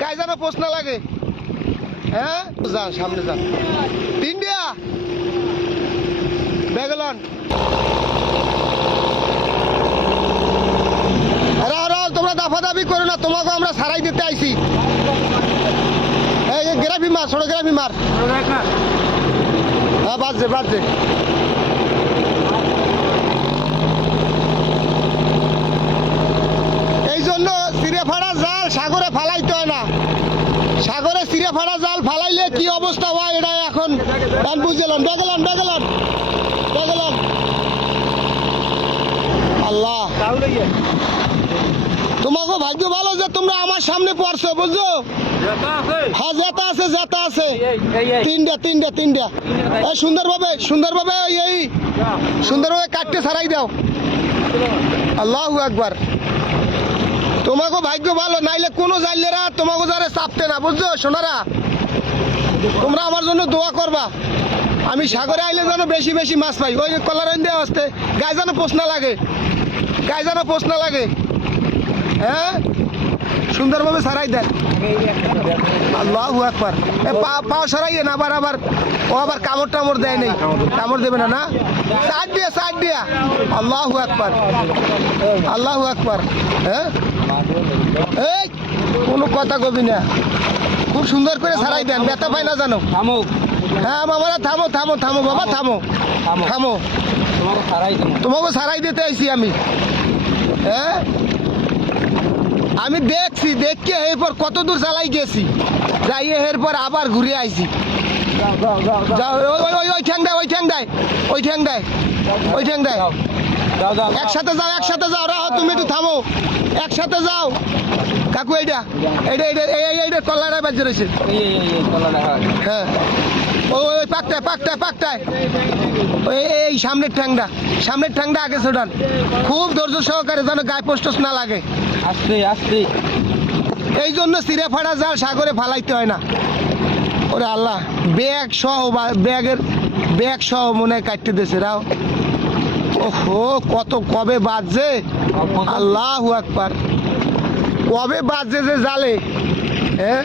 গায়ে যেন প্রশ্ন লাগে। হ্যাঁ যান সামনে যান। ইন্ডিয়া বেগলন তোমরা দাফাদাফি করো না, তোমাকে আমরা সারাই দিতে আইছি। এই গ্রাফি মার, ছোট গ্রাফি মার। হ্যাঁ বাজছে বাজছে। এই জন্য চিড়ে ফাড়া জাল সাগরে ফালাইতে হয় না। সাগরে চিড়ে ফাড়া জাল ফালাইলে কি অবস্থা হয় এটা এখন বুঝলাম। বেগলন বেগলন বেগলন আল্লাহ, তোমাকে ভাগ্য ভালো যে তোমরা আমার সামনে পড়ছো, বুঝছো? হ্যাঁ জেতা আছে জেতা আছে, তিনটা তিনটা তিনটা। সুন্দরভাবে সুন্দরভাবে এই সুন্দরভাবে কাটতে ছাড়াই দাও। আল্লাহু আকবার। তোমাকে ভাগ্য ভালো, নাইলে কোনো জাইলেরা তোমাকে যারা চাপতে না, বুঝছো সোনারা? তোমরা আমার জন্য দোয়া করবা, আমি সাগরে আইলে যেন বেশি বেশি মাছ পাই। ওই কলার দেওয়া আসতে গায়ে যেন প্রশ্ন লাগে, গায়ে যেন প্রশ্ন লাগে। হ্যাঁ সুন্দরভাবে সারাই দেন। আল্লাহু আকবার। পাও সরাইয়ে না আবার আবার ও আবার কামড় টামড় দেয় নেই, কামড় দেবে না না। সাইড দিয়া সাইড দিয়া। আল্লাহু আকবার আল্লাহু আকবার। হ্যাঁ এই কোনো কথা কবি না, খুব সুন্দর করে সারাই দেন, ব্যথা পাই না জানো। হ্যাঁ বাবা থামো থামো থামো বাবা থামো থামো, তোমাকে সারাই দিতে আইছি আমি। হ্যাঁ আমি দেখছি, দেখে এরপর কত দূর চালাই গেছি, যাইয়ে এরপর আবার ঘুরে আইছি। ওই ঠ্যাং দেয়, ওই ঠ্যাং দেয়, ওই ঠ্যাং দেয়, ওই ঠ্যাং দেয়। একসাথে যাও একসাথে যাও, রাহো তুমি একটু থামো, একসাথে যাও। কাকু এইটা এইটা এইটা এইটা কল্লাটা বাজে রয়েছে। হ্যাঁ ওই পাকটায় পাকটায় পাকটায়, ওই এই সামনের ঠ্যাংটা, সামনের ঠ্যাংটা আগে ছোটান, খুব ধৈর্য সহকারে যেন গায়ে পোস্টস না লাগে। আস্তে আস্তে। এই জন্য চিড়ে ফাড়া জাল সাগরে ফালাইতে হয় না। ওরে আল্লাহ, ব্যাগ সহ ব্যাগের ব্যাগ সহ মনে হয় কাটতে দিয়েছে রাও। ওহো কত কবে বাজছে, আল্লাহু আকবার, কবে বাজছে যে জালে। হ্যাঁ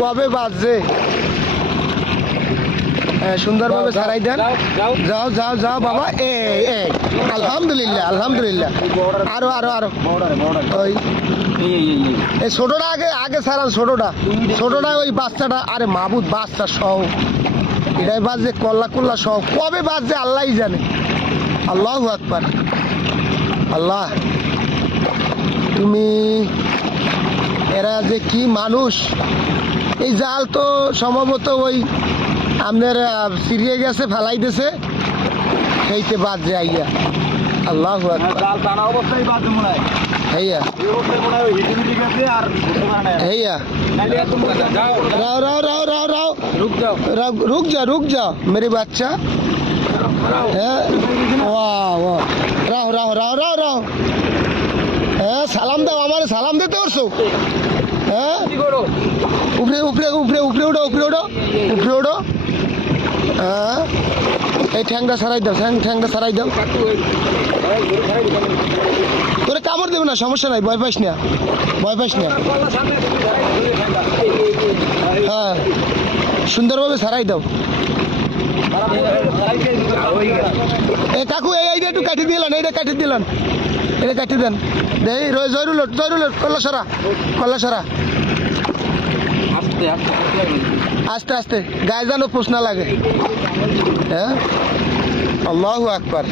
কবে বাজছে। সুন্দরভাবে ছাড়াই দেন। যাও যাও যাও বাবা। এই আলহামদুলিল্লাহ আলহামদুলিল্লাহ। আরো আরো আরো ওই এই ছোটটা আগে আগে ছাড়ান, ছোটটা ছোটটা ওই বাচ্চাটা। আরে মাবুদ বাচ্চা সহ এটাই বাজছে, কল্লা কল্লা সহ কবে বাজছে আল্লাহ জানে। আল্লাহু আকবার। আল্লাহ তুমি, এরা যে কি মানুষ। এই জাল তো সম্ভবত ওই আপনার সিরিয়ে গেছে, ফেলাই দিয়েছে, সেইতে বাজছে আইয়া। আল্লাহু আকবার। হেইয়া হেইয়া রাও রাও রাও রাও রাও, रुक जा रुक जा मेरे बच्चा। वाह वाह, রাও রাও রাও রাও রাও। হ্যাঁ সালাম দাও, আমার সালাম দিতে পারছো? হ্যাঁ উপরে উপরে উপরে উপরে উঠো উপরে উঠো উপরে উঠো। হ্যাঁ এই ঠ্যাংটা সারাই দাও, ঠ্যাংটা সারাই দাও। তোরে কামড় দেবে না, সমস্যা নাই, ভয় পাইস না, ভয় পাইস না। হ্যাঁ সুন্দরভাবে সারাই দাও। এ কাকু এইটা একটু কাটি দিলেন, এইটা কাটি দিলেন, এটা কাটি দেন। এই জয়রুল জয়রুল কল্লা সরা, কল্লা সরা। আস্তে আস্তে গায়ে যেন প্রশ্ন লাগে। হ্যাঁ আল্লাহু আকবার।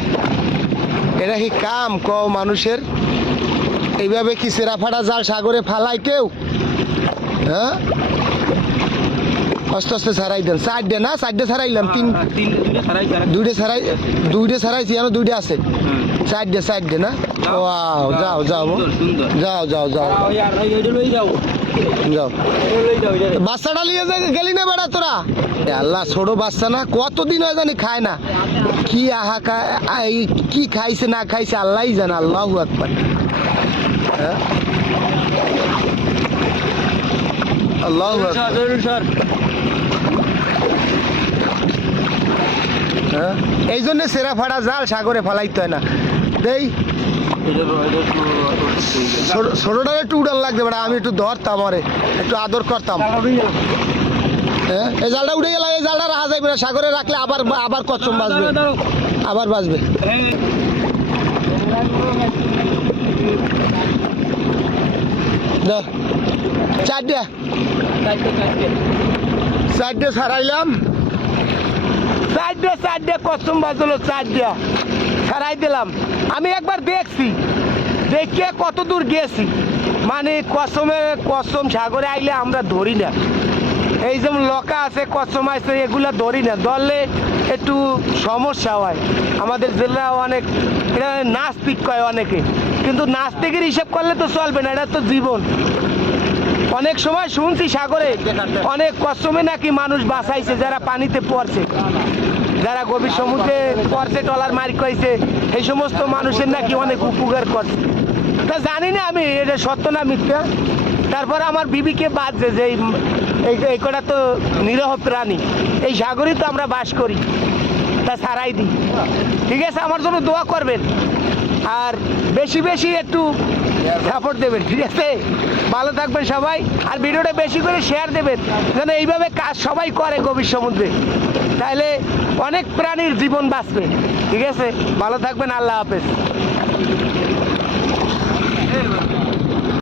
এটা কি কাম কও মানুষের? এইভাবে কি সেরা ফাটা জাল সাগরে ফালাই কেউ? হ্যাঁ আস্তে আস্তে ছাড়াই দেন। সাইডে না সাইডে ছাড়াইলাম, দুইটা ছাড়াইছি, আমার দুইটা আছে। সাইডে সাইডে না। ওয়াও যাও যাও যাও যাও যাও যাও। বাচ্চাটা নিয়ে গেলি না বেড়া তোরা? আল্লাহ ছোট বাচ্চা না, কতদিন হয় জানি খায় না, কি আহা কি খাইছে না খাইছে আল্লাহ জানে। আল্লাহু আকবার। হ্যাঁ আল্লাহু আকবার। হ্যাঁ এই জন্য সেরা ফাড়া জাল সাগরে ফালাইতে হয় না। দেই ছোটটার একটু উড়ান লাগবে বেটা, আমি একটু ধরতাম আরে, একটু আদর করতাম। হ্যাঁ এই জালটা উঠে গেল, এই জালটা রাখা যাবে না, সাগরে রাখলে আবার আবার কচ্ছম বাজবে, আবার বাজবে। চারটে ছাড়াইলাম, চারটে কচ্ছম বাজলো, চারটে ছাড়াই দিলাম। আমি একবার দেখছি, দেখে কত দূর গেছি, মানে কচ্ছম সাগরে আইলে আমরা ধরি না, এই যেমন লকা আছে কচ্ছম আছে এগুলা ধরি না, ধরলে একটু সমস্যা হয়। আমাদের জেলা অনেক এটা নাস্তিক কয় অনেকে, কিন্তু নাস্তিকের হিসাব করলে তো চলবে না, এটা তো জীবন। অনেক সময় শুনছি সাগরে অনেক কচ্ছমে নাকি মানুষ বাঁচাইছে, যারা পানিতে পড়ছে, যারা গভীর সমুদ্রে পড়ছে, ট্রলার মারি খাইছে, এই সমস্ত মানুষের নাকি অনেক উপকার করছে। তা জানি না আমি এটা সত্য না মিথ্যা। তারপর আমার বিবিকে বাঁচছে যে এই কটা তো নিরহ প্রাণী, এই সাগরেই তো আমরা বাস করি, তা ছাড়াই দিই। ঠিক আছে, আমার জন্য দোয়া করবেন আর বেশি বেশি একটু সাপোর্ট দেবেন, ঠিক আছে? ভালো থাকবেন সবাই, আর ভিডিওটা বেশি করে শেয়ার দেবেন, যেন এইভাবে কাজ সবাই করে গভীর সমুদ্রে, তাহলে অনেক প্রাণীর জীবন বাঁচবে। ঠিক আছে, ভালো থাকবেন, আল্লাহ হাফেজ।